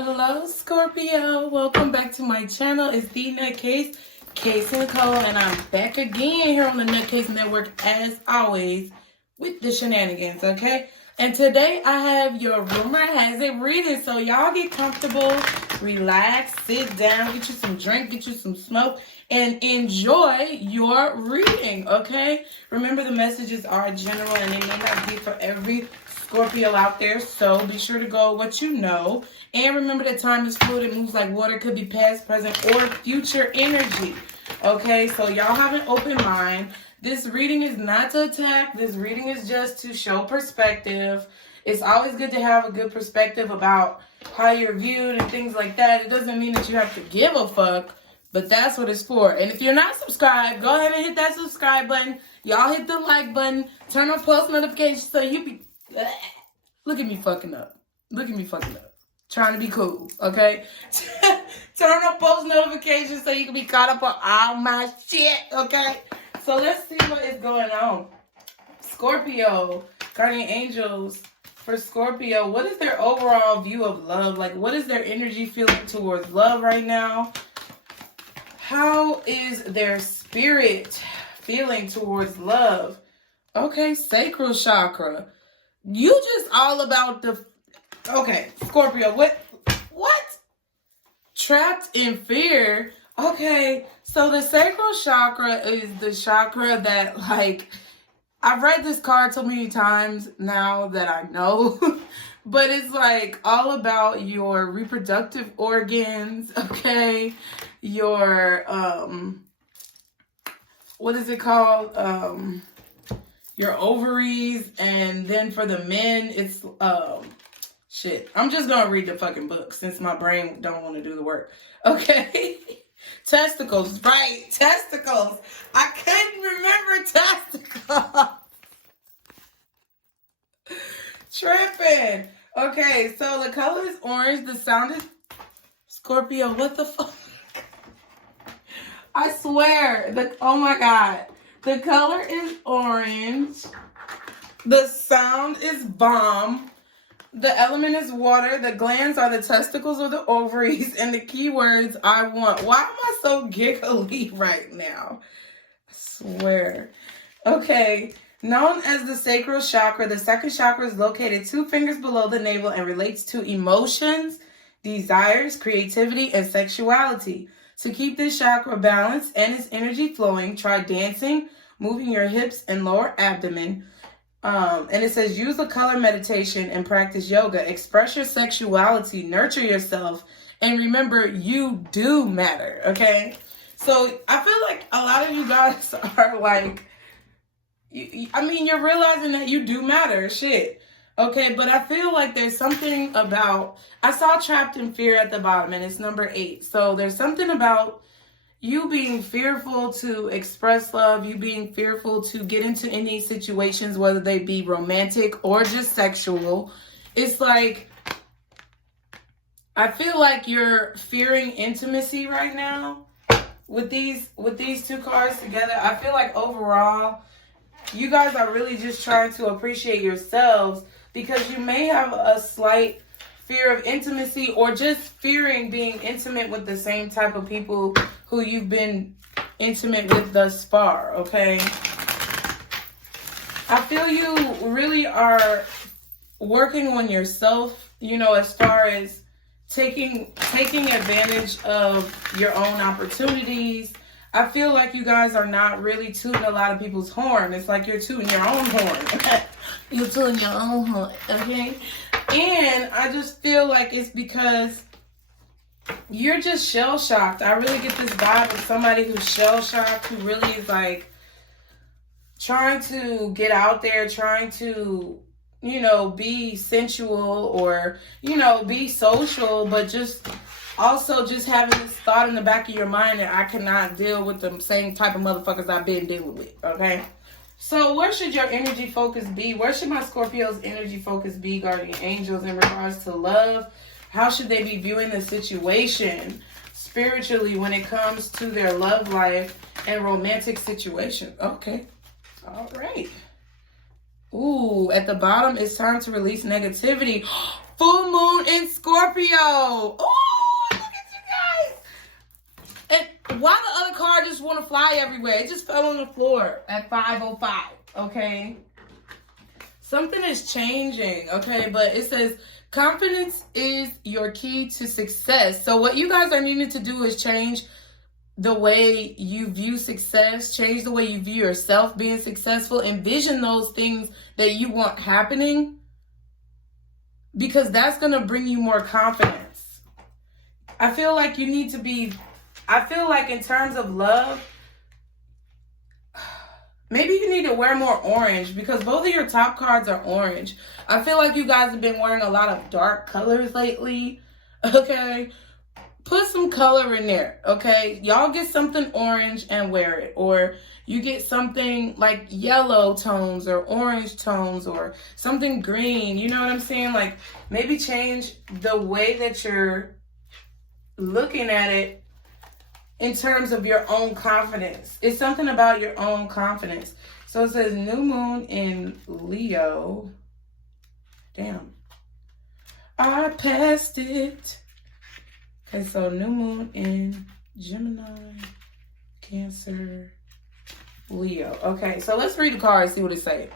Hello, Scorpio. Welcome back to my channel. It's TheNutCase, Case and Cole, and I'm back again here on the NUTCASE Network as always with the shenanigans, okay? And today I have your rumor has it reading, so y'all get comfortable, relax, sit down, get you some drink, get you some smoke, and enjoy your reading, okay? Remember, the messages are general and they may not be for every Scorpio out there, so be sure to go what you know. And remember that time is fluid, it moves like water, could be past, present, or future energy. Okay, so y'all have an open mind. This reading is not to attack. This reading is just to show perspective. It's always good to have a good perspective about how you're viewed and things like that. It doesn't mean that you have to give a fuck, but that's what it's for. And if you're not subscribed, go ahead and hit that subscribe button. Y'all hit the like button. Turn on post notifications so you be... Look at me fucking up. Look at me fucking up. Trying to be cool, okay? Turn on post notifications so you can be caught up on all my shit, okay? So let's see what is going on. Scorpio, guardian angels for Scorpio. What is their overall view of love? Like, what is their energy feeling towards love right now? How is their spirit feeling towards love? Okay, sacral chakra. You just all about the... Okay, Scorpio, what? Trapped in fear. Okay, so the sacral chakra is the chakra that, like, I've read this card so many times now that I know, but it's like all about your reproductive organs, okay? Your, what is it called? Your ovaries, and then for the men, it's, shit. I'm just gonna read the fucking book since my brain don't want to do the work. Okay? Testicles, right? Testicles. I couldn't remember testicles. Tripping. Okay, so the color is orange. The sound is... Scorpio, what the fuck? I swear. Oh my God. The color is orange. The sound is bomb. The element is water. The glands are the testicles or the ovaries. And the keywords I want. Why am I so giggly right now? I swear. Okay. Known as the sacral chakra, the second chakra is located 2 fingers below the navel and relates to emotions, desires, creativity, and sexuality. To keep this chakra balanced and its energy flowing, try dancing, moving your hips and lower abdomen. And it says, use the color meditation and practice yoga. Express your sexuality, nurture yourself, and remember, you do matter, okay? So I feel like a lot of you guys are like, I mean, you're realizing that you do matter, shit. Okay, but I feel like there's something about, I saw trapped in fear at the bottom, and it's number 8. So there's something about you being fearful to express love, you being fearful to get into any situations, whether they be romantic or just sexual. It's like, I feel like you're fearing intimacy right now with these 2 cards together. I feel like overall, you guys are really just trying to appreciate yourselves, because you may have a slight fear of intimacy or just fearing being intimate with the same type of people who you've been intimate with thus far, okay? I feel you really are working on yourself, you know, as far as taking advantage of your own opportunities. I feel like you guys are not really tooting a lot of people's horn. It's like you're tooting your own horn. You're tooting your own horn, okay? And I just feel like it's because you're just shell-shocked. I really get this vibe of somebody who's shell-shocked, who really is like trying to get out there, trying to, you know, be sensual or, you know, be social, but just also just having this thought in the back of your mind that I cannot deal with the same type of motherfuckers I've been dealing with, okay? So where should your energy focus be? Where should my Scorpio's energy focus be, guardian angels, in regards to love? How should they be viewing the situation spiritually when it comes to their love life and romantic situation? Okay. All right. Ooh, at the bottom, it's time to release negativity. Full moon in Scorpio. Scorpio. Oh, look at you guys. And why the other card just want to fly everywhere? It just fell on the floor at 5:05. Okay. Something is changing. Okay. But it says confidence is your key to success. So what you guys are needing to do is change the way you view success, change the way you view yourself being successful, envision those things that you want happening, because that's going to bring you more confidence. I feel like you need to be, I feel like in terms of love, maybe you need to wear more orange, because both of your top cards are orange. I feel like you guys have been wearing a lot of dark colors lately, okay? Put some color in there, okay? Y'all get something orange and wear it. Or you get something like yellow tones or orange tones or something green. You know what I'm saying? Like maybe change the way that you're looking at it in terms of your own confidence. It's something about your own confidence. So it says new moon in Leo. Damn. I passed it. Okay, so new moon in Gemini, Cancer, Leo. Okay, so let's read the card, see what it says.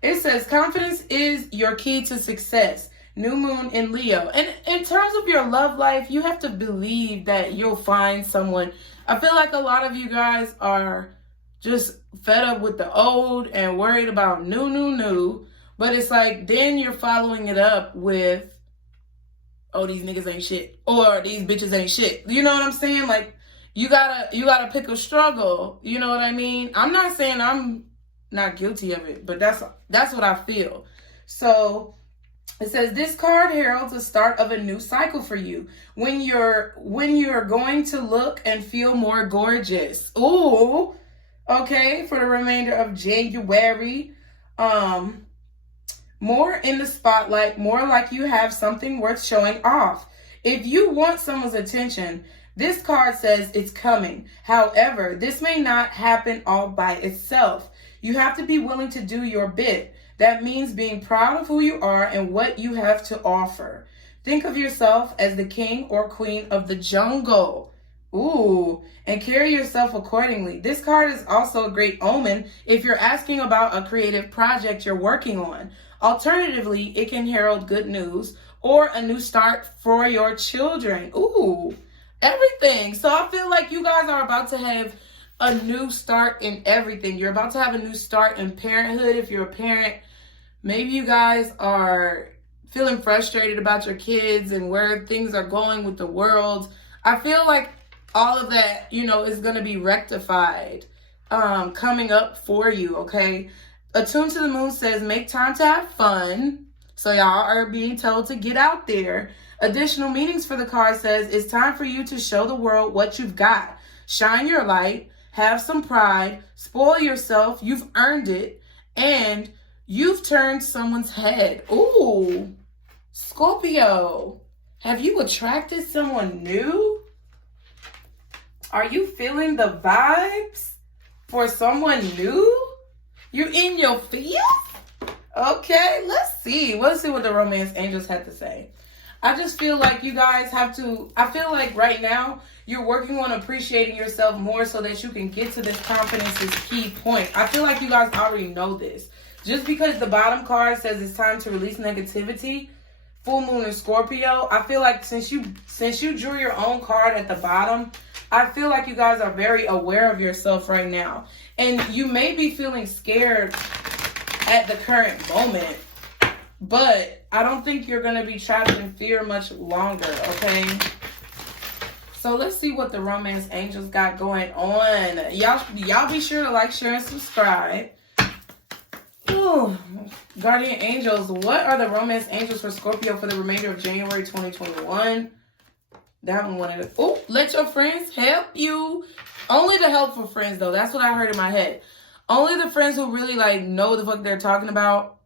It says confidence is your key to success. New moon in Leo. And in terms of your love life, you have to believe that you'll find someone. I feel like a lot of you guys are just fed up with the old and worried about new. But it's like then you're following it up with, oh, these niggas ain't shit, or these bitches ain't shit. You know what I'm saying? Like, you gotta pick a struggle. You know what I mean? I'm not saying I'm not guilty of it, but that's what I feel. So it says this card heralds the start of a new cycle for you. When you're going to look and feel more gorgeous. Ooh, okay, for the remainder of January. More in the spotlight, more like you have something worth showing off. If you want someone's attention, this card says it's coming. However, this may not happen all by itself. You have to be willing to do your bit. That means being proud of who you are and what you have to offer. Think of yourself as the king or queen of the jungle. Ooh, and carry yourself accordingly. This card is also a great omen if you're asking about a creative project you're working on. Alternatively, it can herald good news or a new start for your children. Ooh, everything. So I feel like you guys are about to have a new start in everything. You're about to have a new start in parenthood. If you're a parent, maybe you guys are feeling frustrated about your kids and where things are going with the world. I feel like all of that, is going to be rectified coming up for you, okay? Attuned to the Moon says, make time to have fun. So y'all are being told to get out there. Additional meanings for the card says, it's time for you to show the world what you've got. Shine your light, have some pride, spoil yourself, you've earned it, and you've turned someone's head. Ooh, Scorpio, have you attracted someone new? Are you feeling the vibes for someone new? You in your feels? Okay, let's see. Let's see what the romance angels had to say. I just feel like you guys have to, I feel like right now you're working on appreciating yourself more so that you can get to this confidence is key point. I feel like you guys already know this. Just because the bottom card says it's time to release negativity, full moon in Scorpio, I feel like since you drew your own card at the bottom, I feel like you guys are very aware of yourself right now. And you may be feeling scared at the current moment, but I don't think you're going to be trapped in fear much longer, okay? So let's see what the romance angels got going on. Y'all be sure to like, share, and subscribe. Ooh, guardian angels, what are the romance angels for Scorpio for the remainder of January 2021? That one wanted to, oh, let your friends help you. Only the helpful friends, though. That's what I heard in my head. Only the friends who really, know the fuck they're talking about.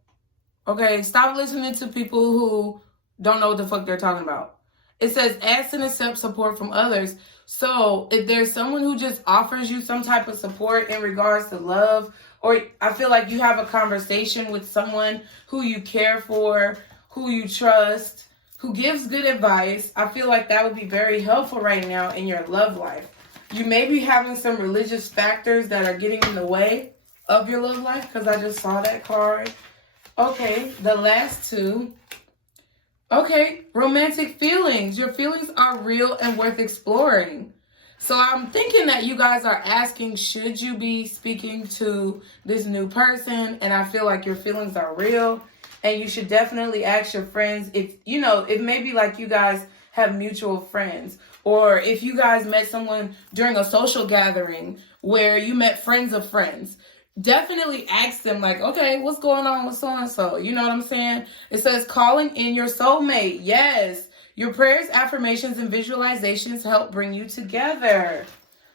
Okay, stop listening to people who don't know what the fuck they're talking about. It says, ask and accept support from others. So, if there's someone who just offers you some type of support in regards to love, or I feel like you have a conversation with someone who you care for, who you trust, who gives good advice. I feel like that would be very helpful right now in your love life. You may be having some religious factors that are getting in the way of your love life, because I just saw that card. Okay, the last two. Okay, romantic feelings. Your feelings are real and worth exploring. So I'm thinking that you guys are asking, should you be speaking to this new person? And I feel like your feelings are real. And you should definitely ask your friends if, it may be like you guys have mutual friends. Or if you guys met someone during a social gathering where you met friends of friends. Definitely ask them, like, okay, what's going on with so-and-so? You know what I'm saying? It says calling in your soulmate. Yes. Your prayers, affirmations, and visualizations help bring you together.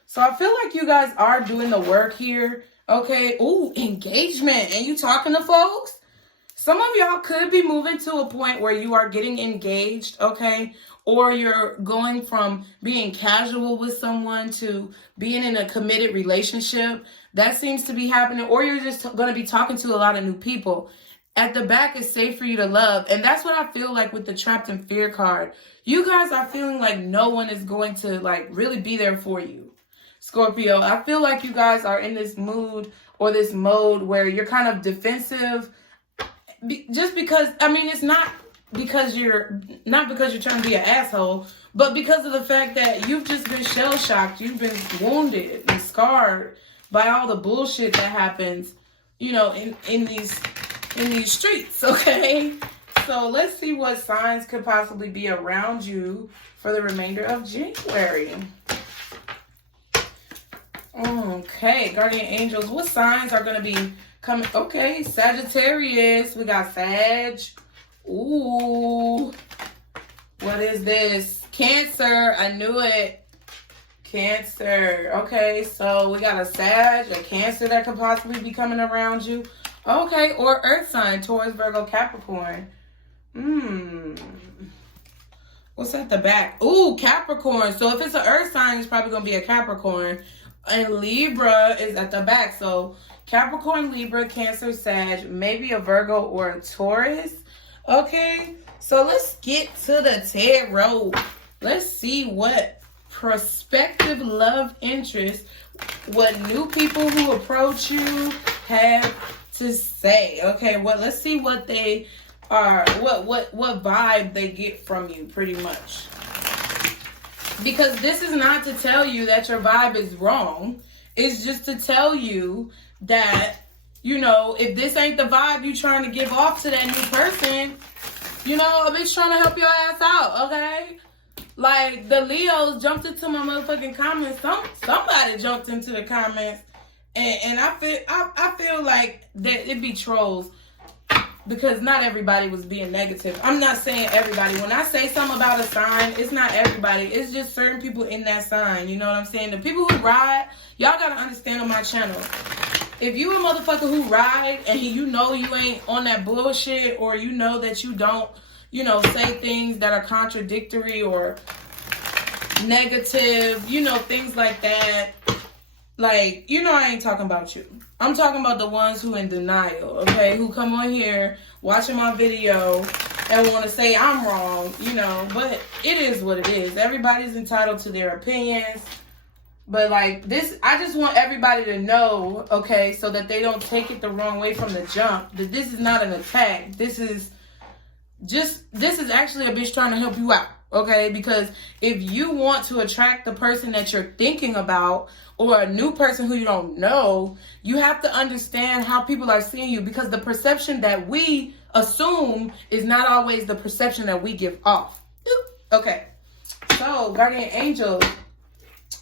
So I feel like you guys are doing the work here. Okay. Ooh, engagement. And you talking to folks? Some of y'all could be moving to a point where you are getting engaged. Okay. Or you're going from being casual with someone to being in a committed relationship. That seems to be happening. Or you're just going to be talking to a lot of new people. At the back, it's safe for you to love. And that's what I feel like with the Trapped in Fear card. You guys are feeling like no one is going to really be there for you. Scorpio, I feel like you guys are in this mood or this mode where you're kind of defensive. Just because, it's not because you're trying to be an asshole, but because of the fact that you've just been shell-shocked. You've been wounded and scarred by all the bullshit that happens, in these streets, okay? So let's see what signs could possibly be around you for the remainder of January. Okay, guardian angels, what signs are going to be coming? Okay, Sagittarius, we got Sag. Ooh, what is this? Cancer, I knew it. Cancer. Okay, so we got a Sag, a Cancer that could possibly be coming around you. Okay, or earth sign, Taurus, Virgo, Capricorn. What's at the back? Ooh, Capricorn. So if it's an earth sign, it's probably going to be a Capricorn. And Libra is at the back. So Capricorn, Libra, Cancer, Sag, maybe a Virgo or a Taurus. Okay, so let's get to the tarot. Let's see what prospective love interest, what new people who approach you have to say. Okay, well, let's see what they are, what vibe they get from you, pretty much. Because this is not to tell you that your vibe is wrong. It's just to tell you that, if this ain't the vibe you trying to give off to that new person, a bitch trying to help your ass out, okay? Like, the Leos jumped into my motherfucking comments. Somebody jumped into the comments. And I feel like that it'd be trolls, because not everybody was being negative. I'm not saying everybody. When I say something about a sign, it's not everybody. It's just certain people in that sign. You know what I'm saying? The people who ride, y'all got to understand on my channel. If you a motherfucker who ride and you ain't on that bullshit, or that you don't, say things that are contradictory or negative, things like that. Like, I ain't talking about you. I'm talking about the ones who in denial, okay? Who come on here, watching my video, and want to say I'm wrong, But it is what it is. Everybody's entitled to their opinions. But, this, I just want everybody to know, okay, so that they don't take it the wrong way from the jump, that this is not an attack. This is actually a bitch trying to help you out, okay? Because if you want to attract the person that you're thinking about, or a new person who you don't know, you have to understand how people are seeing you, because the perception that we assume is not always the perception that we give off. Okay, so guardian angels,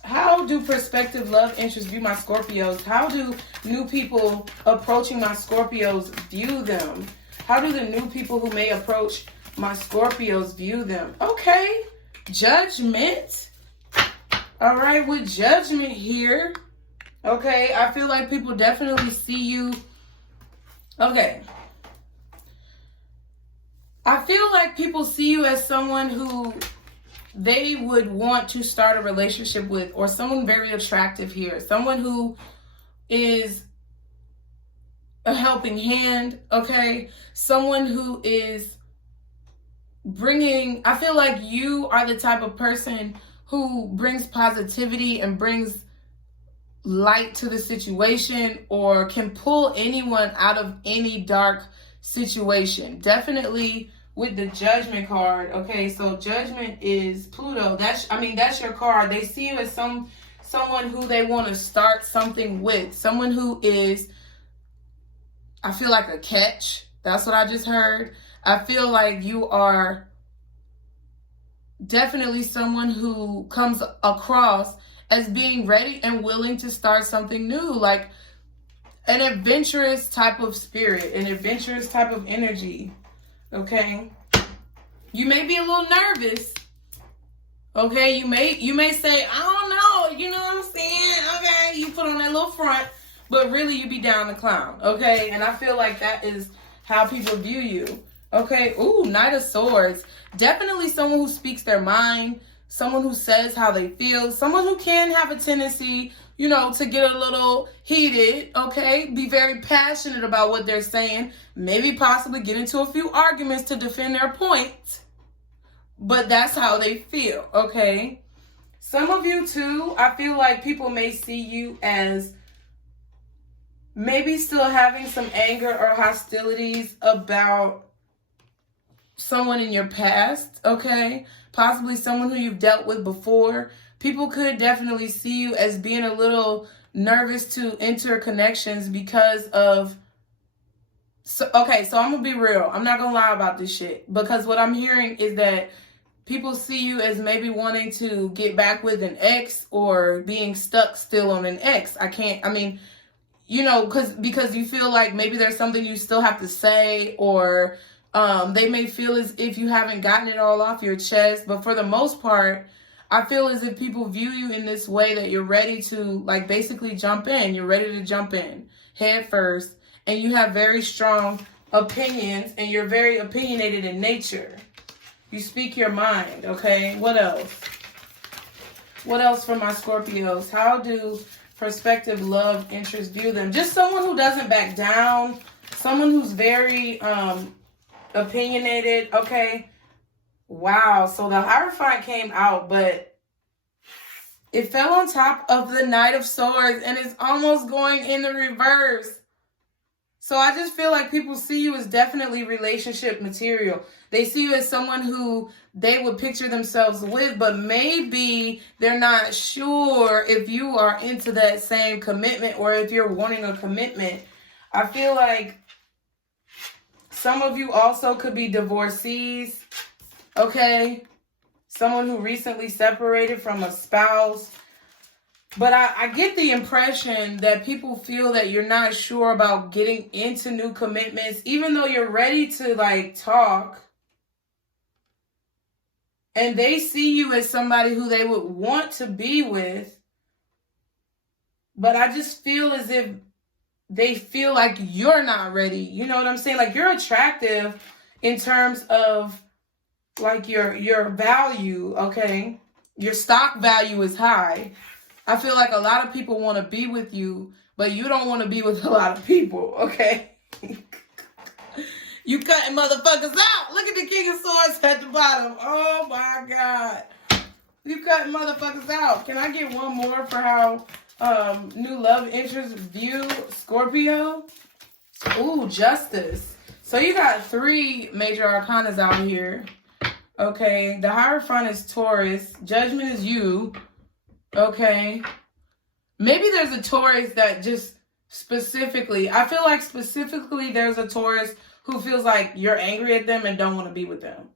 how do prospective love interests view my Scorpios? How do new people approaching my Scorpios view them? How do the new people who may approach my Scorpios view them? Okay, judgment. All right, with judgment here. Okay, I feel like people definitely see you. Okay. I feel like people see you as someone who they would want to start a relationship with, or someone very attractive here. Someone who is a helping hand, okay? Someone who is I feel like you are the type of person who brings positivity and brings light to the situation, or can pull anyone out of any dark situation. Definitely with the Judgment card. Okay, so Judgment is Pluto. That's your card. They see you as someone who they want to start something with. Someone who is, I feel like, a catch. That's what I just heard. I feel like you are definitely someone who comes across as being ready and willing to start something new, like an adventurous type of spirit, an adventurous type of energy. Okay, you may be a little nervous. Okay, you may say, I don't know, you know what I'm saying? Okay, you put on that little front, but really you be down the clown. Okay, and I feel like that is how people view you. Okay, ooh, Knight of Swords. Definitely someone who speaks their mind, someone who says how they feel, someone who can have a tendency, you know, to get a little heated, okay? Be very passionate about what they're saying, maybe possibly get into a few arguments to defend their point, but that's how they feel, okay? Some of you too, I feel like people may see you as maybe still having some anger or hostilities about someone in your past, okay? Possibly someone who you've dealt with before. People could definitely see you as being a little nervous to enter connections because of... so I'm going to be real. I'm not going to lie about this shit. Because what I'm hearing is that people see you as maybe wanting to get back with an ex, or being stuck still on an ex. You know, because you feel like maybe there's something you still have to say, or... they may feel as if you haven't gotten it all off your chest, but for the most part, I feel as if people view you in this way that you're ready to, like, basically jump in. You're ready to jump in head first, and you have very strong opinions, and you're very opinionated in nature. You speak your mind, okay? What else? What else for my Scorpios? How do prospective love interests view them? Just someone who doesn't back down, someone who's very... opinionated, okay? Wow, so the Hierophant came out, but it fell on top of the Knight of Swords, and it's almost going in the reverse. So I just feel like people see you as definitely relationship material. They see you as someone who they would picture themselves with, but maybe they're not sure if you are into that same commitment, or if you're wanting a commitment. I feel like some of you also could be divorcees, okay? Someone who recently separated from a spouse. But I get the impression that people feel that you're not sure about getting into new commitments, even though you're ready to, like, talk. And they see you as somebody who they would want to be with. But I just feel as if they feel like you're not ready. You know what I'm saying? Like, you're attractive in terms of, like, your value, okay? Your stock value is high. I feel like a lot of people want to be with you, but you don't want to be with a lot of people, okay? You cutting motherfuckers out. Look at the King of Swords at the bottom. Oh, my God. You cutting motherfuckers out. Can I get one more for how... new love interest view Scorpio? Ooh, Justice. So you got 3 major arcanas out here. Okay, the Hierophant is Taurus. Judgment is you. Okay. Maybe there's a Taurus that just specifically, I feel like specifically there's a Taurus who feels like you're angry at them and don't want to be with them.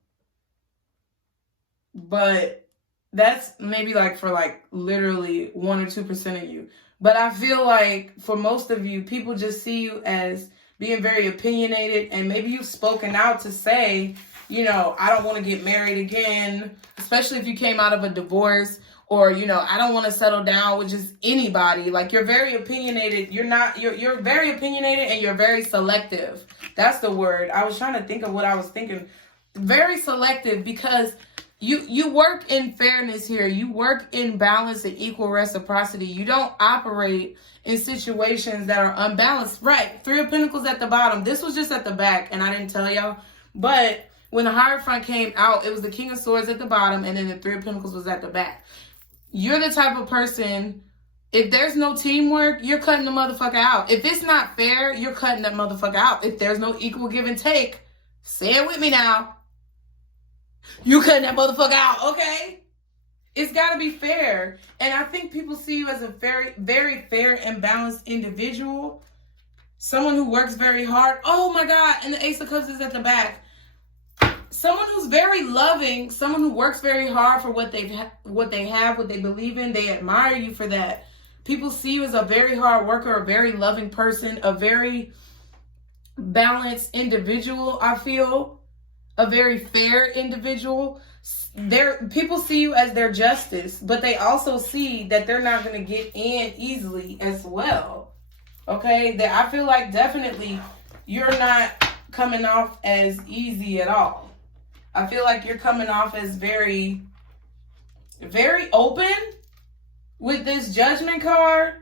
But that's maybe like for like literally 1 or 2% of you. But I feel like for most of you, people just see you as being very opinionated, and maybe you've spoken out to say, you know, I don't want to get married again, especially if you came out of a divorce, or, you know, I don't want to settle down with just anybody. Like, you're very opinionated. You're very opinionated, and you're very selective. That's the word. I was trying to think of what I was thinking. Very selective, because you work in fairness here. You work in balance and equal reciprocity. You don't operate in situations that are unbalanced. Right. 3 of Pentacles at the bottom. This was just at the back, and I didn't tell y'all. But when the Hierophant came out, it was the King of Swords at the bottom, and then the Three of Pentacles was at the back. You're the type of person, if there's no teamwork, you're cutting the motherfucker out. If it's not fair, you're cutting that motherfucker out. If there's no equal give and take, say it with me now, you cutting that motherfucker out, okay? It's got to be fair. And I think people see you as a very, very fair and balanced individual. Someone who works very hard. Oh my God. And the Ace of Cups is at the back. Someone who's very loving. Someone who works very hard for what they have, what they believe in. They admire you for that. People see you as a very hard worker, a very loving person, a very balanced individual, I feel. A very fair individual. People see you as their justice, but they also see that they're not going to get in easily as well. Okay, that I feel like definitely you're not coming off as easy at all. I feel like you're coming off as very, very open with this Judgment card.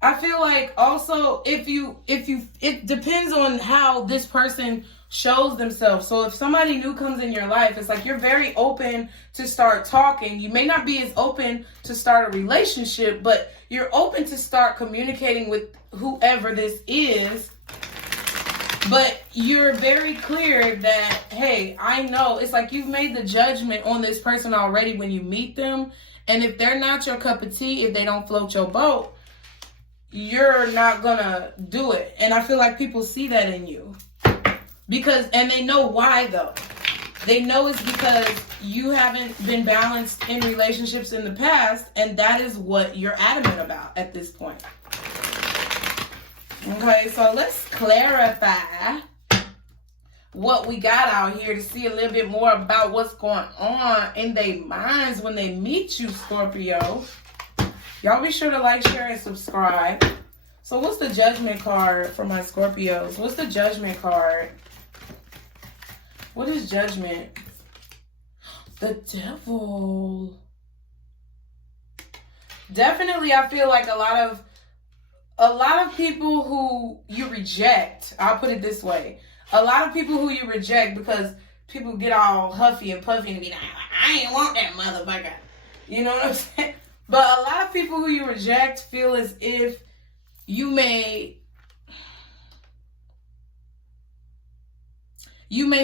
I feel like also it depends on how this person shows themselves. So if somebody new comes in your life, it's like you're very open to start talking. You may not be as open to start a relationship, but you're open to start communicating with whoever this is. But you're very clear that, hey, I know. It's like you've made the judgment on this person already when you meet them. And if they're not your cup of tea, if they don't float your boat, you're not gonna do it. And I feel like people see that in you. And they know why though. They know it's because you haven't been balanced in relationships in the past, and that is what you're adamant about at this point. Okay, so let's clarify what we got out here to see a little bit more about what's going on in their minds when they meet you, Scorpio. Y'all be sure to like, share, and subscribe. So what's the Judgment card for my Scorpios? What's the Judgment card? What is Judgment? The Devil. Definitely, I feel like a lot of people who you reject, I'll put it this way. A lot of people who you reject because people get all huffy and puffy and be like, I ain't want that motherfucker. You know what I'm saying? But a lot of people who you reject feel as if you may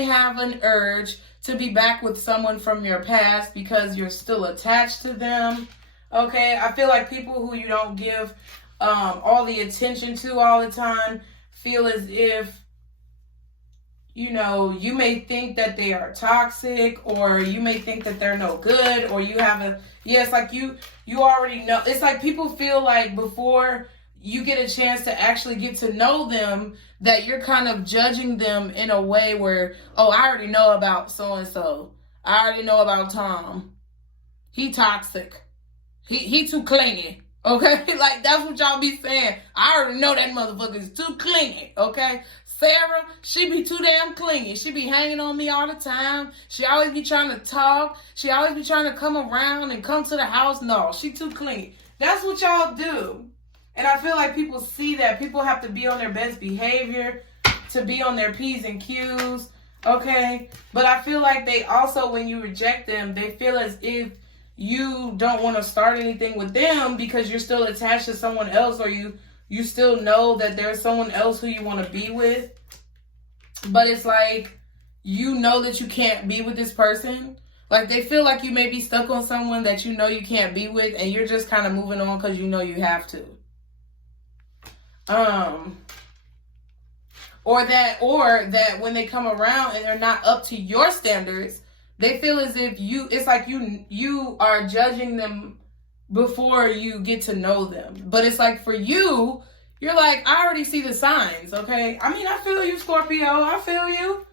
have an urge to be back with someone from your past because you're still attached to them. Okay, I feel like people who you don't give all the attention to all the time feel as if, you know, you may think that they are toxic, or you may think that they're no good, or you have it's like you already know. It's like people feel like before you get a chance to actually get to know them, that you're kind of judging them in a way where, oh, I already know about so-and-so. I already know about Tom. He toxic. He too clingy. Okay? Like, that's what y'all be saying. I already know that motherfucker is too clingy. Okay? Sarah, she be too damn clingy. She be hanging on me all the time. She always be trying to talk. She always be trying to come around and come to the house. No, she too clingy. That's what y'all do. And I feel like people see that. People have to be on their best behavior, to be on their P's and Q's. Okay? But I feel like they also, when you reject them, they feel as if you don't want to start anything with them because you're still attached to someone else, or you still know that there's someone else who you want to be with. But it's like, you know that you can't be with this person. Like, they feel like you may be stuck on someone that you know you can't be with, and you're just kind of moving on because you know you have to. Or that when they come around and they're not up to your standards, they feel as if it's like you are judging them before you get to know them. But it's like for you, you're like, I already see the signs, okay? I mean, I feel you, Scorpio. I feel you.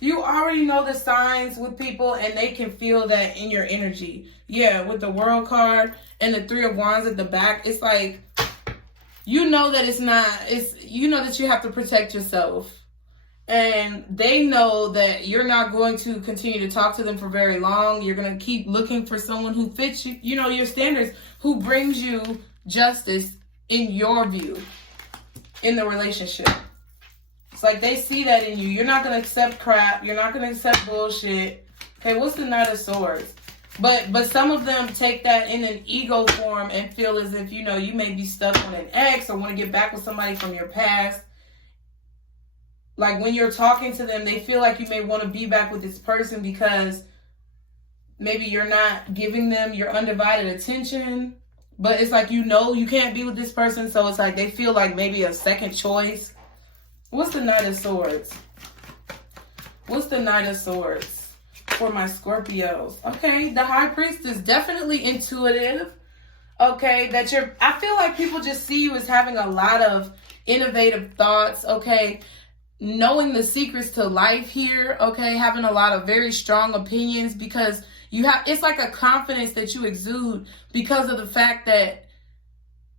You already know the signs with people, and they can feel that in your energy. Yeah, with the World card and the Three of Wands at the back, it's like, you know that you know that you have to protect yourself. And they know that you're not going to continue to talk to them for very long. You're going to keep looking for someone who fits you know, your standards, who brings you justice in your view in the relationship. It's like they see that in you. You're not going to accept crap. You're not going to accept bullshit. Okay, what's the Knight of Swords? But some of them take that in an ego form and feel as if, you know, you may be stuck on an ex or want to get back with somebody from your past. Like when you're talking to them, they feel like you may want to be back with this person because maybe you're not giving them your undivided attention. But it's like, you know, you can't be with this person. So it's like they feel like maybe a second choice. What's the Knight of Swords? What's the Knight of Swords for my Scorpios? Okay, the High Priest is definitely intuitive. Okay, I feel like people just see you as having a lot of innovative thoughts. Okay, knowing the secrets to life here. Okay, having a lot of very strong opinions because it's like a confidence that you exude because of the fact that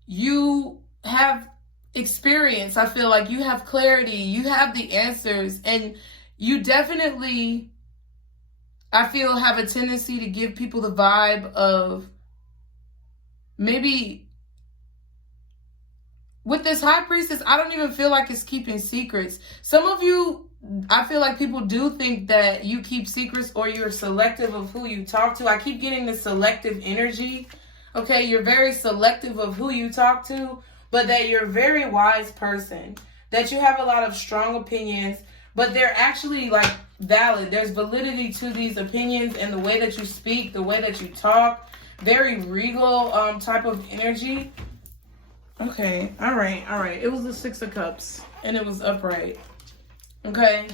you have experience. I feel like you have clarity, you have the answers, and you definitely, I feel, have a tendency to give people the vibe of maybe with this High Priestess, I don't even feel like it's keeping secrets. Some of you, I feel like people do think that you keep secrets or you're selective of who you talk to. I keep getting the selective energy. Okay, you're very selective of who you talk to, but that you're a very wise person, that you have a lot of strong opinions, but they're actually like valid. There's validity to these opinions and the way that you speak, the way that you talk, very regal type of energy. Okay, all right. It was the Six of Cups and it was upright. Okay.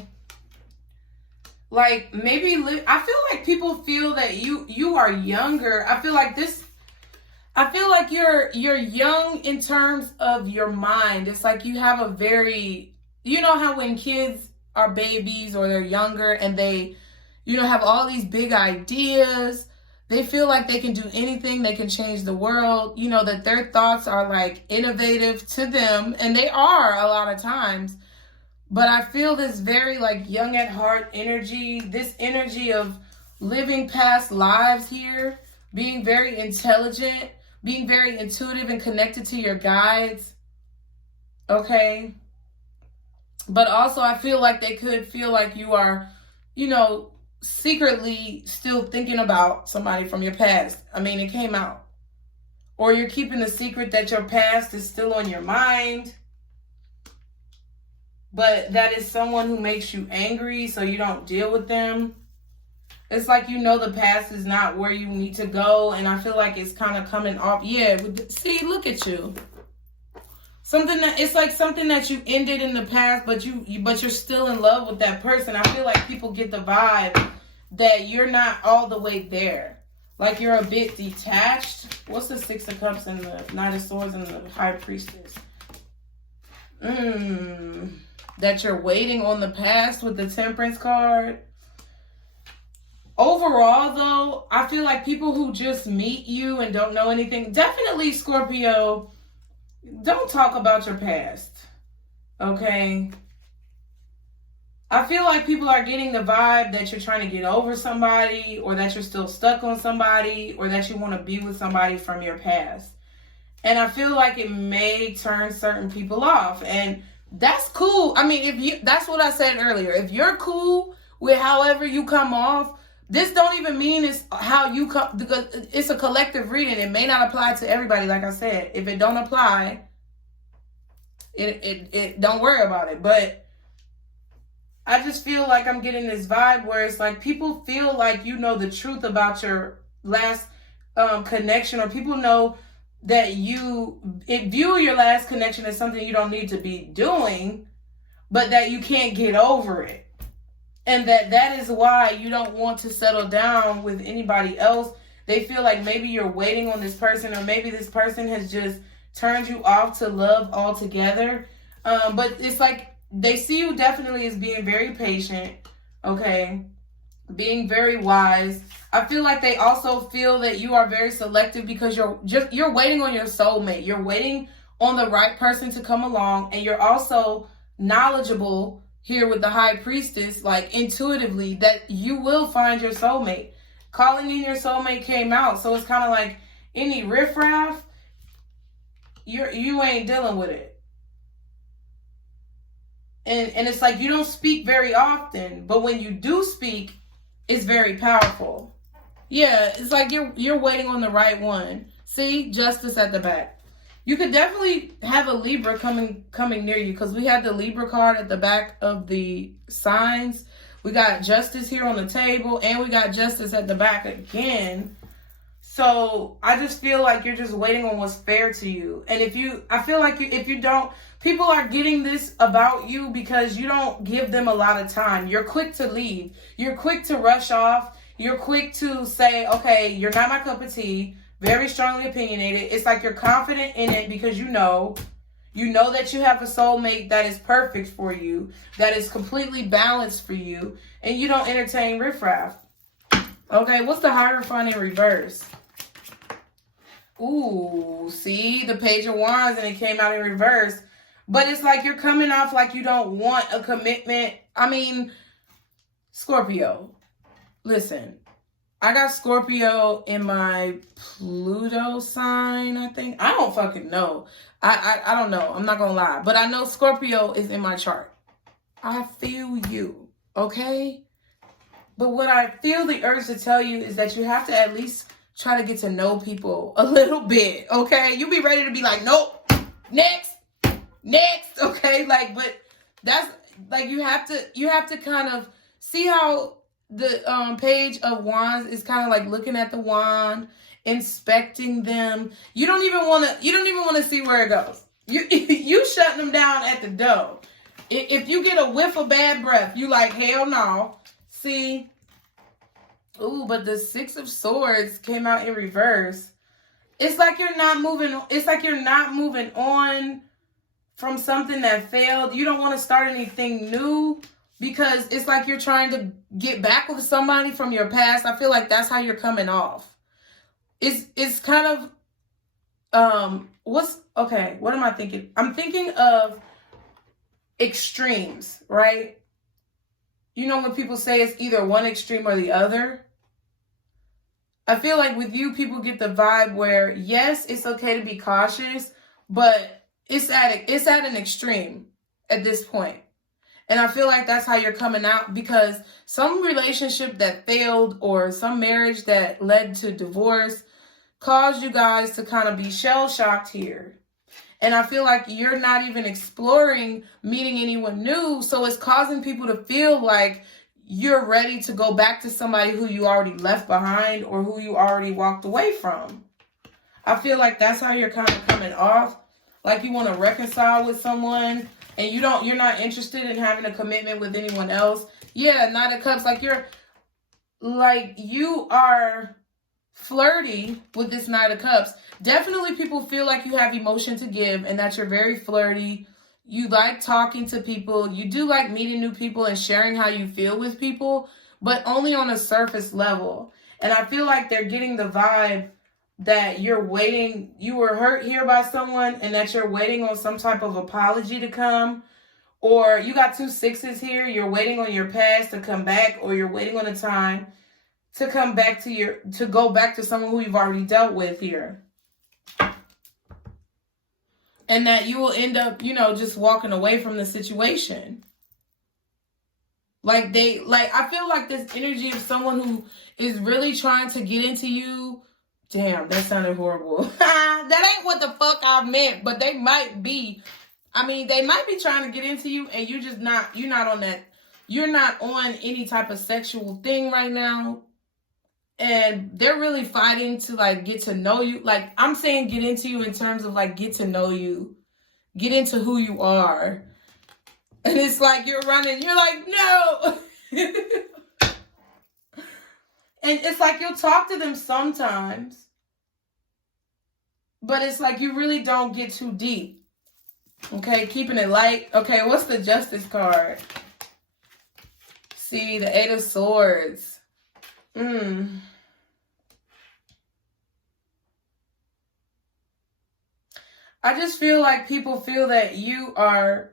Like maybe I feel like people feel that you are younger. I feel like you're young in terms of your mind. It's like you have a very, you know how when kids are babies or they're younger and they, you know, have all these big ideas, they feel like they can do anything, they can change the world, you know, that their thoughts are like innovative to them, and they are a lot of times. But I feel this very like young at heart energy, this energy of living past lives here, being very intelligent, being very intuitive and connected to your guides. Okay. But also I feel like they could feel like you are, you know, secretly still thinking about somebody from your past. I mean, it came out. Or you're keeping the secret that your past is still on your mind. But that is someone who makes you angry, so you don't deal with them. It's like, you know, the past is not where you need to go. And I feel like it's kind of coming off. Yeah, see, look at you. It's like something that you ended in the past, but you're still in love with that person. I feel like people get the vibe that you're not all the way there. Like you're a bit detached. What's the Six of Cups and the Knight of Swords and the High Priestess? That you're waiting on the past with the Temperance card. Overall, though, I feel like people who just meet you and don't know anything, definitely Scorpio, don't talk about your past, okay? I feel like people are getting the vibe that you're trying to get over somebody, or that you're still stuck on somebody, or that you want to be with somebody from your past. And I feel like it may turn certain people off, and that's cool. I mean, that's what I said earlier. If you're cool with however you come off, this don't even mean it's how you come, because it's a collective reading. It may not apply to everybody, like I said. If it don't apply, it don't worry about it. But I just feel like I'm getting this vibe where it's like people feel like you know the truth about your last connection, or people know that you view your last connection as something you don't need to be doing, but that you can't get over it. And that is why you don't want to settle down with anybody else. They feel like maybe you're waiting on this person, or maybe this person has just turned you off to love altogether. But it's like they see you definitely as being very patient, okay? Being very wise. I feel like they also feel that you are very selective because you're waiting on your soulmate. You're waiting on the right person to come along, and you're also knowledgeable here with the High Priestess, like intuitively, that you will find your soulmate. Calling in your soulmate came out, so it's kind of like any riffraff, you ain't dealing with it. And it's like you don't speak very often, but when you do speak, it's very powerful. Yeah, it's like you're waiting on the right one. See, justice at the back. You could definitely have a Libra coming near you, because we had the Libra card at the back of the signs. We got justice here on the table, and we got justice at the back again. So I just feel like you're just waiting on what's fair to you. And I feel like if you don't, people are getting this about you because you don't give them a lot of time. You're quick to leave. You're quick to rush off. You're quick to say, okay, you're not my cup of tea. Very strongly opinionated. It's like you're confident in it because you know that you have a soulmate that is perfect for you, that is completely balanced for you, and you don't entertain riffraff. Okay, what's the Hierophant in reverse? Ooh, see, the Page of Wands, and it came out in reverse. But it's like you're coming off like you don't want a commitment. I mean, Scorpio, listen. I got Scorpio in my Pluto sign, I think. I don't fucking know. I don't know. I'm not going to lie. But I know Scorpio is in my chart. I feel you, okay? But what I feel the urge to tell you is that you have to at least try to get to know people a little bit, okay? You be ready to be like, nope, next, okay? Like, but that's, like, you have to kind of see how the Page of Wands is kind of like looking at the wand, inspecting them. You don't even want to see where it goes. You shutting them down at the door. If you get a whiff of bad breath, you like, hell no. See? Ooh, but the Six of Swords came out in reverse. It's like you're not moving. It's like you're not moving on from something that failed. You don't want to start anything new, because it's like you're trying to get back with somebody from your past. I feel like that's how you're coming off. It's kind of, what am I thinking? I'm thinking of extremes, right? You know when people say it's either one extreme or the other? I feel like with you, people get the vibe where, yes, it's okay to be cautious, but it's at an extreme at this point. And I feel like that's how you're coming out, because some relationship that failed or some marriage that led to divorce caused you guys to kind of be shell-shocked here. And I feel like you're not even exploring meeting anyone new, so it's causing people to feel like you're ready to go back to somebody who you already left behind or who you already walked away from. I feel like that's how you're kind of coming off, like you want to reconcile with someone. And you're not interested in having a commitment with anyone else. Yeah, Knight of Cups, you are flirty with this Knight of Cups. Definitely people feel like you have emotion to give and that you're very flirty. You like talking to people. You do like meeting new people and sharing how you feel with people, but only on a surface level. And I feel like they're getting the vibe that you're waiting, you were hurt here by someone, and that you're waiting on some type of apology to come. Or you got 2 6s here, you're waiting on your past to come back, or you're waiting on a time to come back to go back to someone who you've already dealt with here. And that you will end up, just walking away from the situation. I feel like this energy of someone who is really trying to get into you. Damn, that sounded horrible. That ain't what the fuck I meant, but they might be. I mean, they might be trying to get into you and you're not on that. You're not on any type of sexual thing right now. And they're really fighting to get to know you. Like, I'm saying get into you in terms of get to know you. Get into who you are. And it's like you're running. You're like, no. And it's like you'll talk to them sometimes, but it's like you really don't get too deep. Okay, keeping it light. Okay, what's the Justice card? See, the 8 of Swords. I just feel like people feel that you're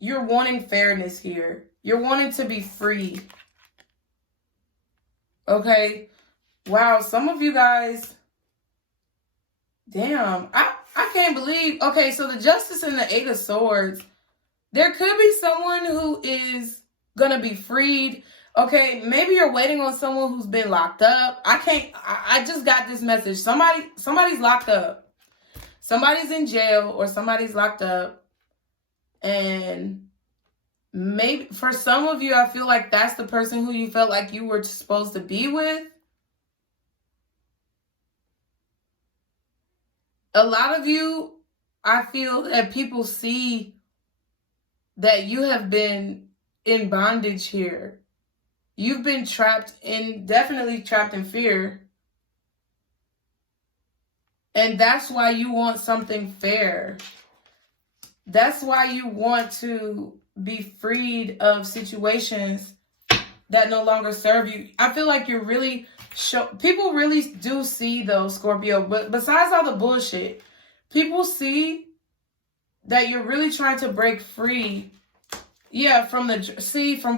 wanting fairness here. You're wanting to be free. Okay. Wow. Some of you guys. Damn. I can't believe. Okay, so the Justice and the Eight of Swords. There could be someone who is going to be freed. Okay, maybe you're waiting on someone who's been locked up. I just got this message. Somebody's locked up. Somebody's in jail or somebody's locked up. And maybe for some of you, I feel like that's the person who you felt like you were supposed to be with. A lot of you, I feel that people see that you have been in bondage here. You've been definitely trapped in fear. And that's why you want something fair. That's why you want to be freed of situations that no longer serve you. I feel like you're really people really do see though, Scorpio, but besides all the bullshit, people see that you're really trying to break free. Yeah, from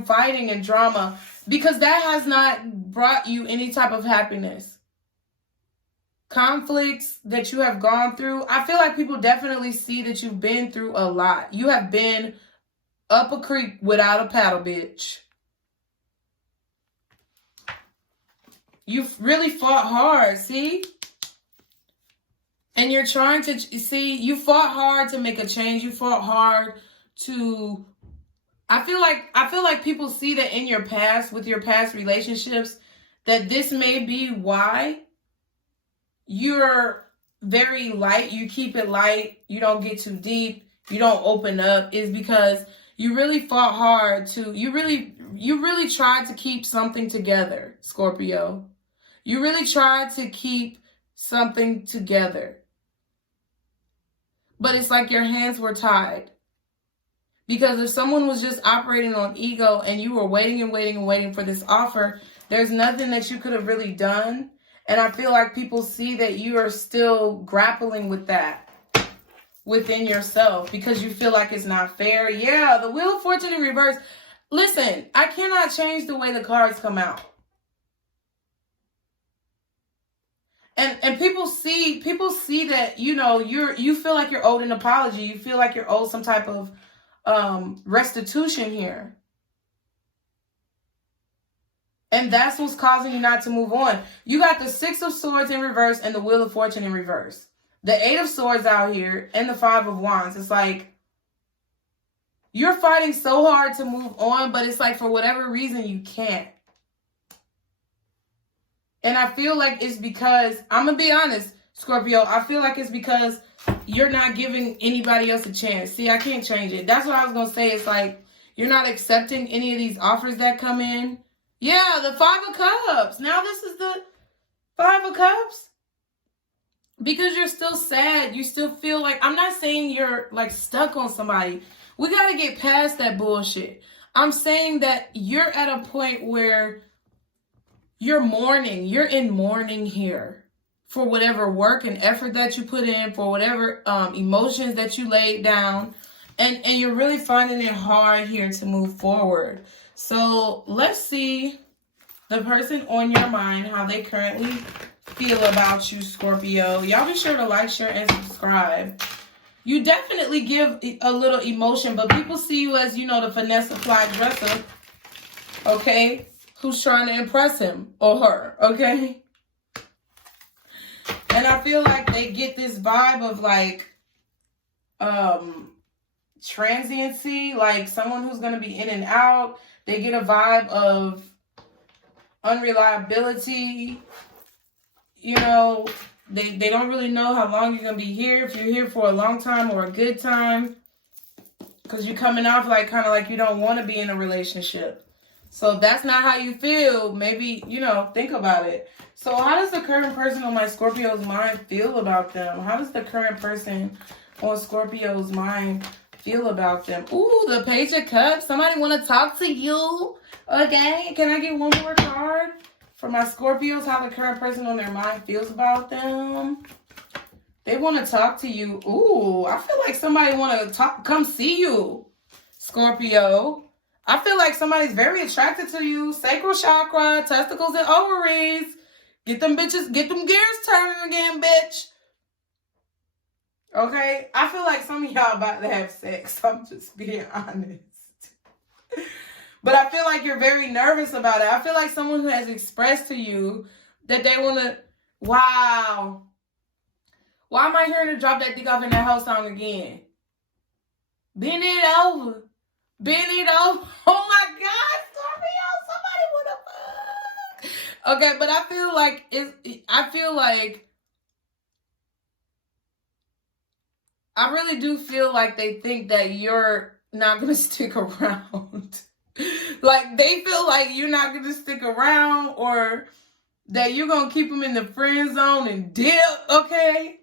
fighting and drama, because that has not brought you any type of happiness. Conflicts that you have gone through, I feel like people definitely see that you've been through a lot. You have been up a creek without a paddle, bitch. You've really fought hard, see? And you're trying to, see, you fought hard to make a change. You fought hard to, I feel like people see that in your past, with your past relationships, that this may be why you're very light. You keep it light. You don't get too deep. You don't open up. Is because you really fought hard to, you really tried to keep something together, Scorpio. You really tried to keep something together. But it's like your hands were tied. Because if someone was just operating on ego and you were waiting and waiting and waiting for this offer, there's nothing that you could have really done. And I feel like people see that you are still grappling with that within yourself because you feel like it's not fair. Yeah, the Wheel of Fortune in reverse. Listen, I cannot change the way the cards come out. And people see that, you know, you feel like you're owed an apology. You feel like you're owed some type of restitution here. And that's what's causing you not to move on. You got the Six of Swords in reverse and the Wheel of Fortune in reverse. The Eight of Swords out here and the Five of Wands. It's like you're fighting so hard to move on, but it's like for whatever reason you can't. And I feel like it's because, I'm going to be honest, Scorpio, I feel like it's because you're not giving anybody else a chance. See, I can't change it. That's what I was going to say. It's like you're not accepting any of these offers that come in. Yeah, the Five of Cups. Now this is the Five of Cups. Because you're still sad. You still feel like, I'm not saying you're like stuck on somebody. We got to get past that bullshit. I'm saying that you're at a point where you're mourning. You're in mourning here for whatever work and effort that you put in, for whatever emotions that you laid down. And you're really finding it hard here to move forward. So let's see the person on your mind, how they currently feel about you, Scorpio. Y'all be sure to like, share, and subscribe. You definitely give a little emotion, but people see you as, you know, the finesse applied dresser, okay, who's trying to impress him or her, okay? And I feel like they get this vibe of like transiency, like someone who's going to be in and out. They get a vibe of unreliability. You know, they don't really know how long you're going to be here. If you're here for a long time or a good time. Because you're coming off like kind of like you don't want to be in a relationship. So that's not how you feel. Maybe, you know, think about it. So how does the current person on my Scorpio's mind feel about them? How does the current person on Scorpio's mind feel about them? Ooh, the Page of Cups. Somebody want to talk to you? Okay, can I get one more card for my Scorpios? How the current person on their mind feels about them. They want to talk to you. Ooh, I feel like somebody want to talk, come see you, Scorpio. I feel like somebody's very attracted to you. Sacral chakra, testicles and ovaries. Get them bitches, get them gears turning again, bitch. Okay? I feel like some of y'all about to have sex. I'm just being honest. But I feel like you're very nervous about it. I feel like someone who has expressed to you that they want to, wow. Why am I hearing her drop that dick off in that whole song again? Bend it over. Bend it over. Oh my God, Scorpio, somebody wanna fuck. Okay, but I feel like I really do feel like they think that you're not gonna stick around. Like, they feel like you're not gonna stick around, or that you're gonna keep them in the friend zone and dip, okay?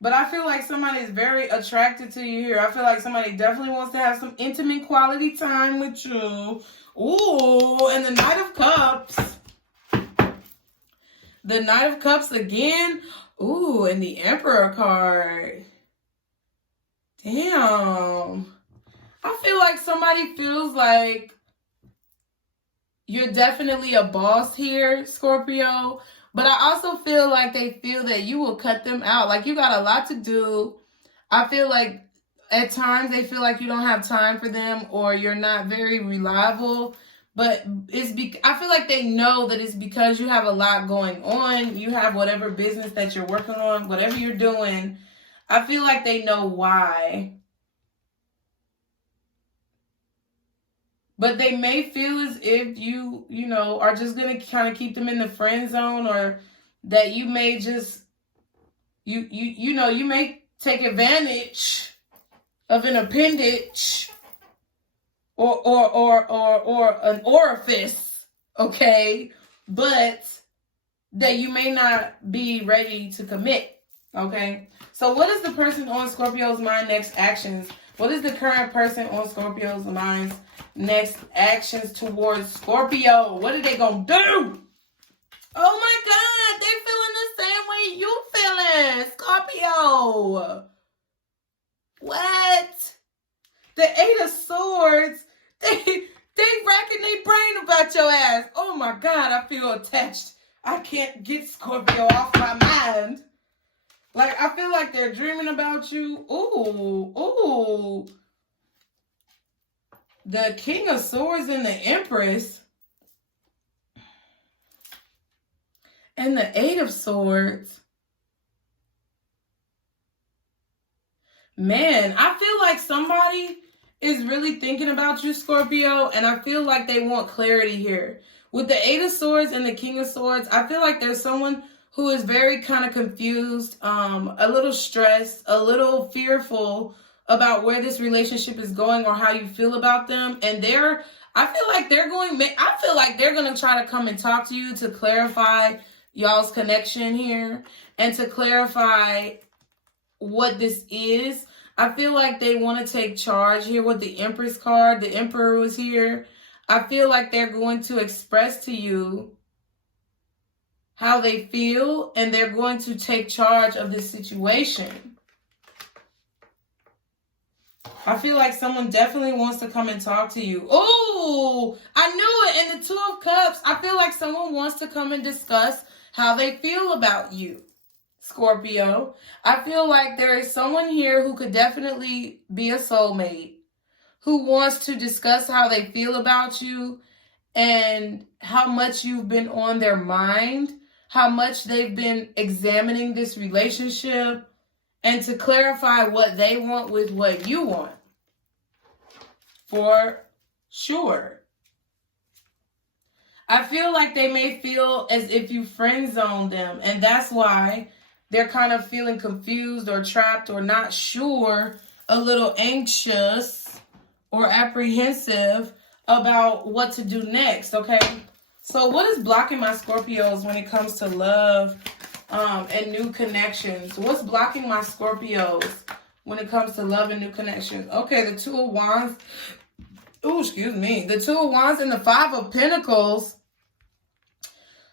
But I feel like somebody is very attracted to you here. I feel like somebody definitely wants to have some intimate quality time with you. Ooh, and the Knight of Cups. The Knight of Cups again. Ooh, and the Emperor card. Damn. I feel like somebody feels like you're definitely a boss here, Scorpio. But I also feel like they feel that you will cut them out. Like, you got a lot to do. I feel like at times they feel like you don't have time for them, or you're not very reliable. But I feel like they know that it's because you have a lot going on. You have whatever business that you're working on, whatever you're doing. I feel like they know why. But they may feel as if you know, are just going to kind of keep them in the friend zone, or that you may just, you know, you may take advantage of an appendage or an orifice, okay? But that you may not be ready to commit, okay? So what is the person on Scorpio's mind next actions? What is the current person on Scorpio's mind next actions towards Scorpio? What are they gonna do? Oh my God, they feeling the same way you feeling, Scorpio. What? The Eight of Swords, they racking their brain about your ass. Oh my God, I feel attached. I can't get Scorpio off my mind. Like, I feel like they're dreaming about you. Ooh. The King of Swords and the Empress. And the Eight of Swords. Man, I feel like somebody is really thinking about you, Scorpio. And I feel like they want clarity here. With the Eight of Swords and the King of Swords, I feel like there's someone who is very kind of confused, a little stressed, a little fearful about where this relationship is going or how you feel about them. And I feel like they're going to try to come and talk to you to clarify y'all's connection here and to clarify what this is. I feel like they want to take charge here with the Empress card. The Emperor was here. I feel like they're going to express to you how they feel, and they're going to take charge of this situation. I feel like someone definitely wants to come and talk to you. Oh, I knew it. And the Two of Cups, I feel like someone wants to come and discuss how they feel about you, Scorpio. I feel like there is someone here who could definitely be a soulmate, who wants to discuss how they feel about you and how much you've been on their mind, how much they've been examining this relationship, and to clarify what they want with what you want. For sure. I feel like they may feel as if you friend zoned them, and that's why they're kind of feeling confused or trapped or not sure, a little anxious or apprehensive about what to do next, okay? So what is blocking my Scorpios when it comes to love and new connections? What's blocking my Scorpios when it comes to love and new connections? Okay, the Two of Wands. Oh, excuse me. The Two of Wands and the Five of Pentacles.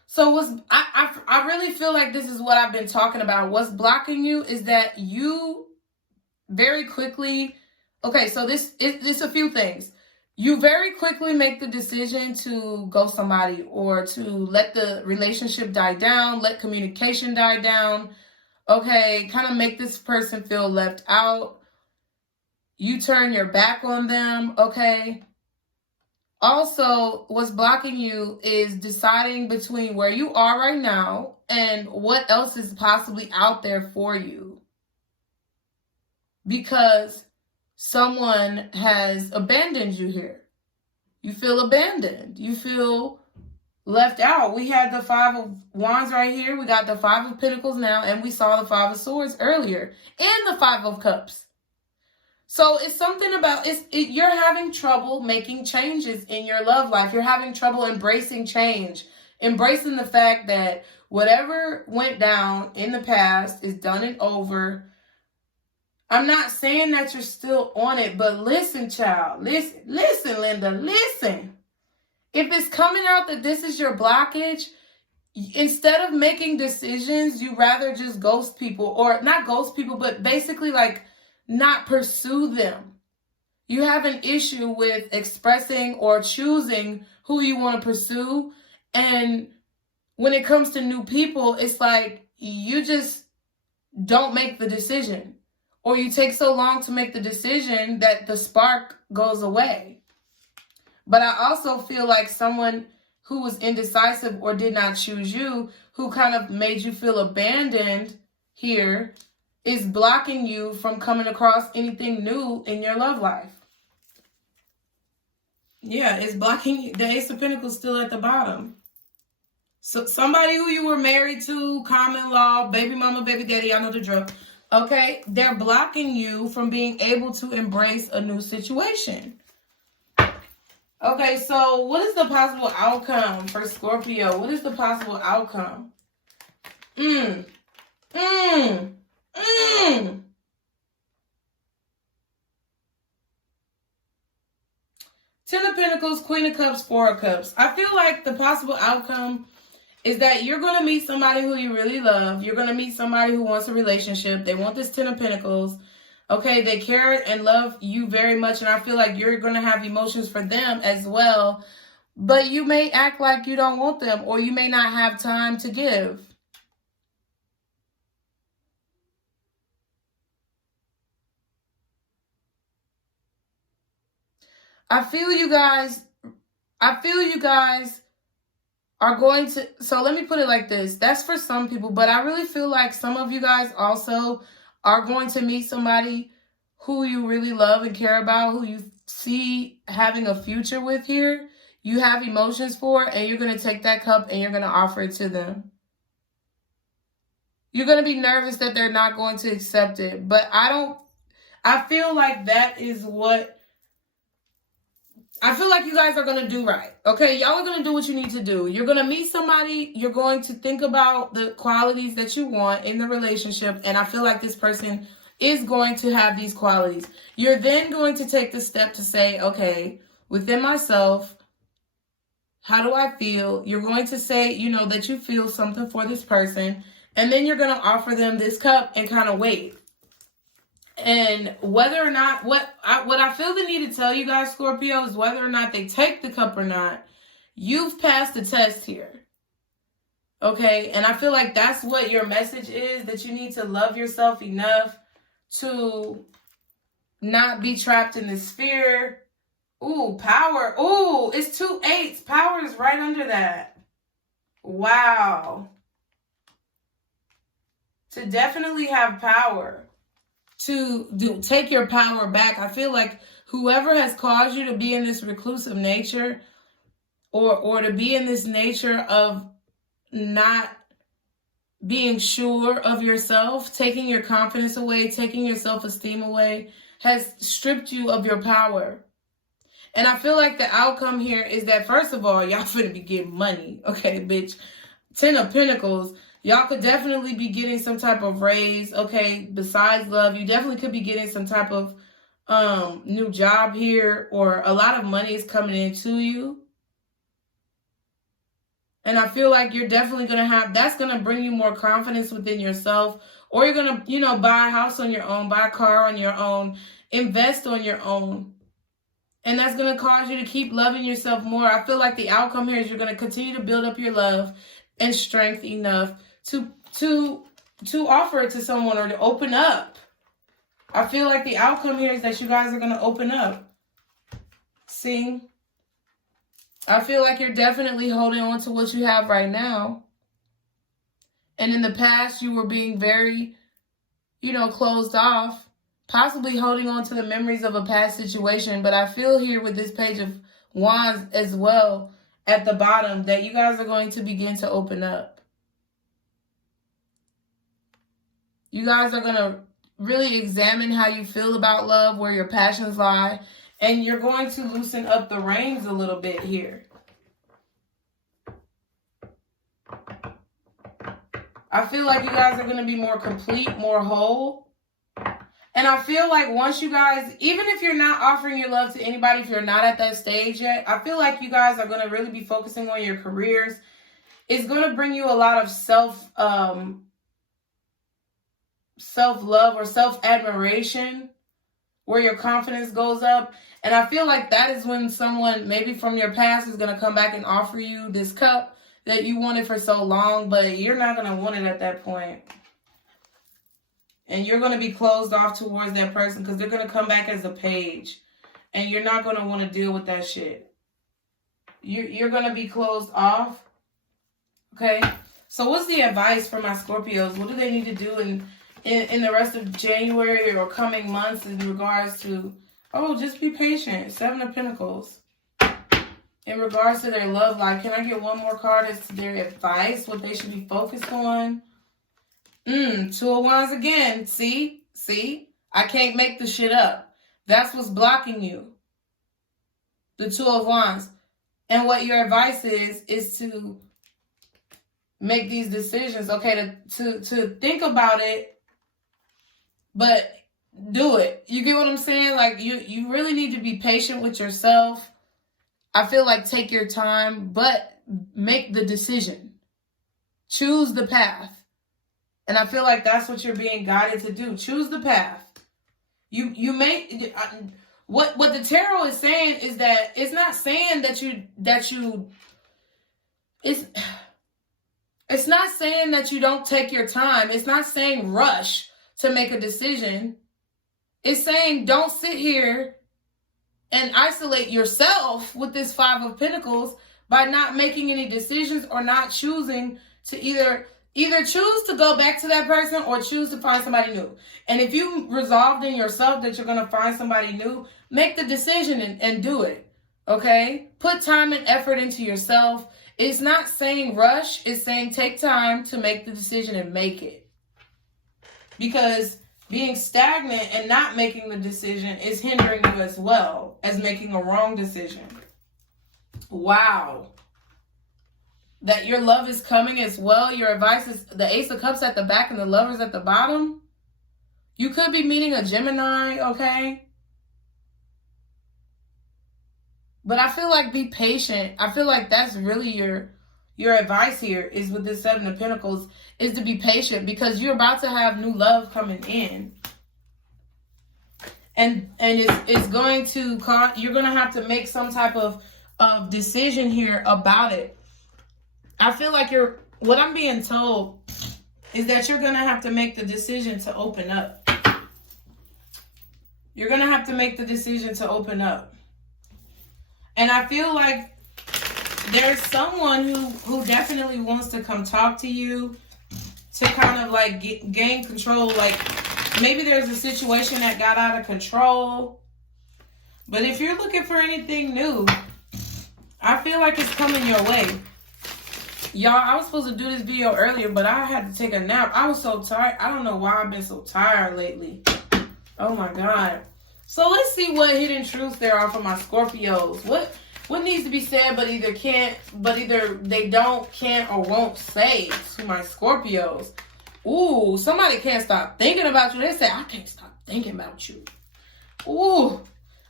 So I really feel like this is what I've been talking about. What's blocking you is that you very quickly... Okay, so this is a few things. You very quickly make the decision to ghost somebody or to let the relationship die down, let communication die down. Okay, kind of make this person feel left out. You turn your back on them, okay? Also, what's blocking you is deciding between where you are right now and what else is possibly out there for you. Because someone has abandoned you here. You feel abandoned. You feel left out. We had the 5 of Wands right here. We got the 5 of Pentacles now. And we saw the 5 of Swords earlier. And the 5 of Cups. So it's something about, you're having trouble making changes in your love life. You're having trouble embracing change. Embracing the fact that whatever went down in the past is done and over. I'm not saying that you're still on it, but listen, child. Listen, Linda, listen. If it's coming out that this is your blockage, instead of making decisions, you rather just ghost people. Or not ghost people, but basically like not pursue them. You have an issue with expressing or choosing who you want to pursue. And when it comes to new people, it's like you just don't make the decision. Or you take so long to make the decision that the spark goes away. But I also feel like someone who was indecisive or did not choose you, who kind of made you feel abandoned here, is blocking you from coming across anything new in your love life. Yeah, it's blocking you. The Ace of Pentacles still at the bottom. So somebody who you were married to, common law, baby mama, baby daddy, y'all know the drill. Okay, they're blocking you from being able to embrace a new situation. Okay, so what is the possible outcome for Scorpio? What is the possible outcome? Ten of Pentacles, Queen of Cups, Four of Cups. I feel like the possible outcome is that you're going to meet somebody who you really love. You're going to meet somebody who wants a relationship. They want this Ten of Pentacles. Okay, they care and love you very much. And I feel like you're going to have emotions for them as well. But you may act like you don't want them, or you may not have time to give. I feel you guys are going to, so let me put it like this. That's for some people, but I really feel like some of you guys also are going to meet somebody who you really love and care about, who you see having a future with here. You have emotions for, and you're going to take that cup and you're going to offer it to them. You're going to be nervous that they're not going to accept it, but I feel like that is what, I feel like you guys are going to do right. Okay, y'all are going to do what you need to do. You're going to meet somebody. You're going to think about the qualities that you want in the relationship. And I feel like this person is going to have these qualities. You're then going to take the step to say, okay, within myself, how do I feel? You're going to say, you know, that you feel something for this person. And then you're going to offer them this cup and kind of wait. And whether or not, what I feel the need to tell you guys, Scorpio, is whether or not they take the cup or not, you've passed the test here. Okay? And I feel like that's what your message is, that you need to love yourself enough to not be trapped in this fear. Ooh, power. Ooh, it's 2 8s. Power is right under that. Wow. To definitely have power. To take your power back. I feel like whoever has caused you to be in this reclusive nature, or to be in this nature of not being sure of yourself, taking your confidence away, taking your self-esteem away, has stripped you of your power. And I feel like the outcome here is that, first of all, y'all finna be getting money. Okay, bitch. 10 of Pentacles. Y'all could definitely be getting some type of raise, okay, besides love. You definitely could be getting some type of new job here, or a lot of money is coming into you. And I feel like you're definitely going to have, that's going to bring you more confidence within yourself. Or you're going to, you know, buy a house on your own, buy a car on your own, invest on your own. And that's going to cause you to keep loving yourself more. I feel like the outcome here is you're going to continue to build up your love and strength enough to to offer it to someone or to open up. I feel like the outcome here is that you guys are going to open up. See? I feel like you're definitely holding on to what you have right now. And in the past, you were being very, closed off. Possibly holding on to the memories of a past situation. But I feel here with this Page of Wands as well at the bottom that you guys are going to begin to open up. You guys are going to really examine how you feel about love, where your passions lie. And you're going to loosen up the reins a little bit here. I feel like you guys are going to be more complete, more whole. And I feel like once you guys, even if you're not offering your love to anybody, if you're not at that stage yet, I feel like you guys are going to really be focusing on your careers. It's going to bring you a lot of self-love or self-admiration, where your confidence goes up. And I feel like that is when someone maybe from your past is going to come back and offer you this cup that you wanted for so long, but you're not going to want it at that point. And you're going to be closed off towards that person because they're going to come back as a page. And you're not going to want to deal with that shit. You're going to be closed off. Okay? So what's the advice for my Scorpios? What do they need to do in the rest of January or coming months in regards to, just be patient. 7 of Pentacles. In regards to their love life, can I get one more card as to their advice, what they should be focused on? 2 of Wands again. See? I can't make the shit up. That's what's blocking you. The 2 of Wands. And what your advice is to make these decisions. Okay, to think about it, but do it. You get what I'm saying? Like, you really need to be patient with yourself. I feel like take your time, but make the decision. Choose the path. And I feel like that's what you're being guided to do. Choose the path. You make what the tarot is saying is that it's not saying it's not saying that you don't take your time. It's not saying rush to make a decision. It's saying don't sit here and isolate yourself with this 5 of Pentacles by not making any decisions or not choosing to either choose to go back to that person or choose to find somebody new. And if you resolved in yourself that you're going to find somebody new, make the decision and do it. Okay? Put time and effort into yourself. It's not saying rush. It's saying take time to make the decision and make it. Because being stagnant and not making the decision is hindering you as well as making a wrong decision. Wow. That your love is coming as well. Your advice is the Ace of Cups at the back and the Lovers at the bottom. You could be meeting a Gemini, okay? But I feel like be patient. I feel like that's really your advice here is with this 7 of Pentacles is to be patient because you're about to have new love coming in. And it's going to, you're going to have to make some type of decision here about it. I feel like what I'm being told is that you're going to have to make the decision to open up. You're going to have to make the decision to open up. And I feel like there's someone who definitely wants to come talk to you to kind of like gain control. Like maybe there's a situation that got out of control. But if you're looking for anything new, I feel like it's coming your way. Y'all, I was supposed to do this video earlier, but I had to take a nap. I was so tired. I don't know why I've been so tired lately. Oh my God. So let's see what hidden truths there are for my Scorpios. What needs to be said but either they don't, can't, or won't say to my Scorpios. Ooh, somebody can't stop thinking about you. They say, I can't stop thinking about you. Ooh,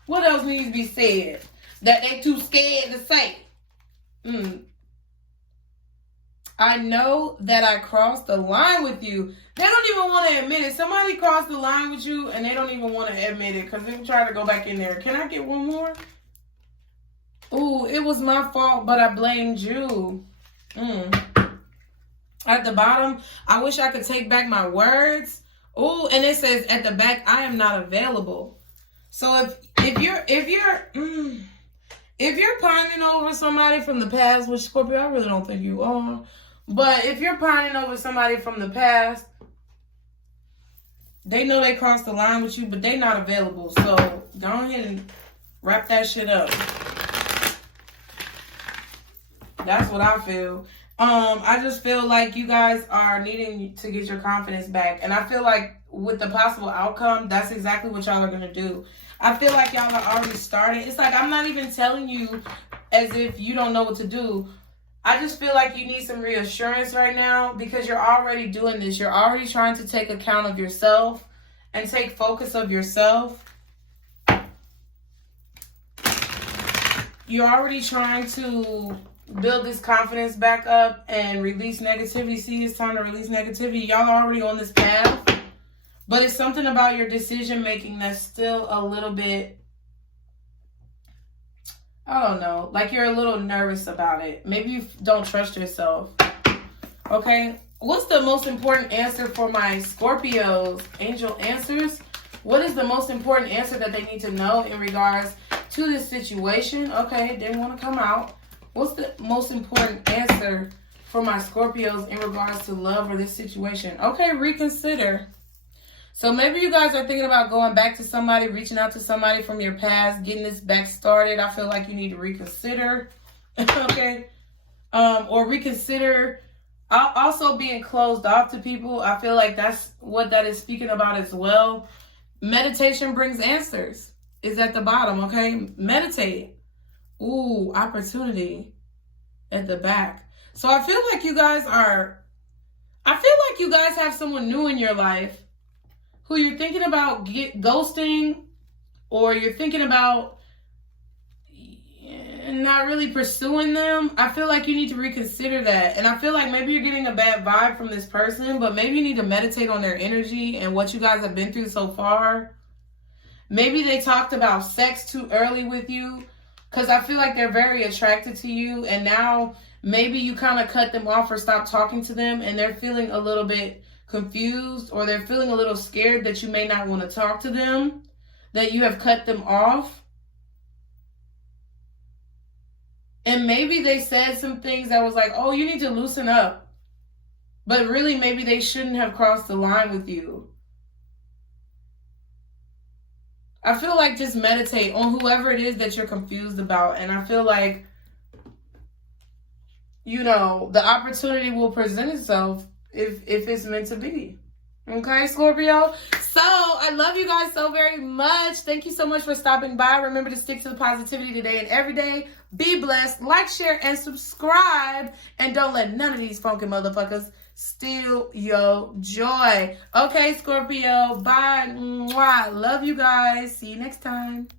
what else needs to be said that they too scared to say? I know that I crossed the line with you. They don't even want to admit it. Somebody crossed the line with you and they don't even want to admit it because they try to go back in there. Can I get one more? Ooh, it was my fault, but I blamed you. I At the bottom, I wish I could take back my words. Oh, and it says at the back, I am not available. So if you're pining over somebody from the past, which Scorpio, I really don't think you are, but if you're pining over somebody from the past, they know they crossed the line with you, but they not available. So go ahead and wrap that shit up. That's what I feel. I just feel like you guys are needing to get your confidence back. And I feel like with the possible outcome, that's exactly what y'all are going to do. I feel like y'all are already starting. It's like I'm not even telling you as if you don't know what to do. I just feel like you need some reassurance right now because you're already doing this. You're already trying to take account of yourself and take focus of yourself. You're already trying to build this confidence back up and release negativity. See, it's time to release negativity. Y'all are already on this path. But it's something about your decision making that's still a little bit, I don't know, like you're a little nervous about it. Maybe you don't trust yourself. Okay. What's the most important answer for my Scorpios? Angel answers. What is the most important answer that they need to know in regards to this situation? Okay, didn't want to come out. What's the most important answer for my Scorpios in regards to love or this situation? Okay, reconsider. So maybe you guys are thinking about going back to somebody, reaching out to somebody from your past, getting this back started. I feel like you need to reconsider. Okay. Or reconsider also being closed off to people. I feel like that's what that is speaking about as well. Meditation brings answers. Is at the bottom, okay? Meditate. Ooh, opportunity at the back. So I feel like you guys have someone new in your life who you're thinking about ghosting, or you're thinking about not really pursuing them. I feel like you need to reconsider that. And I feel like maybe you're getting a bad vibe from this person, but maybe you need to meditate on their energy and what you guys have been through so far. Maybe they talked about sex too early with you, because I feel like they're very attracted to you, and now maybe you kind of cut them off or stop talking to them, and they're feeling a little bit confused, or they're feeling a little scared that you may not want to talk to them, that you have cut them off. And maybe they said some things that was like, oh, you need to loosen up. But really, maybe they shouldn't have crossed the line with you. I feel like just meditate on whoever it is that you're confused about. And I feel like, you know, the opportunity will present itself if it's meant to be. Okay, Scorpio? So, I love you guys so very much. Thank you so much for stopping by. Remember to stick to the positivity today and every day. Be blessed. Like, share, and subscribe. And don't let none of these funky motherfuckers steal your joy. Okay, Scorpio. Bye. Mwah. Love you guys. See you next time.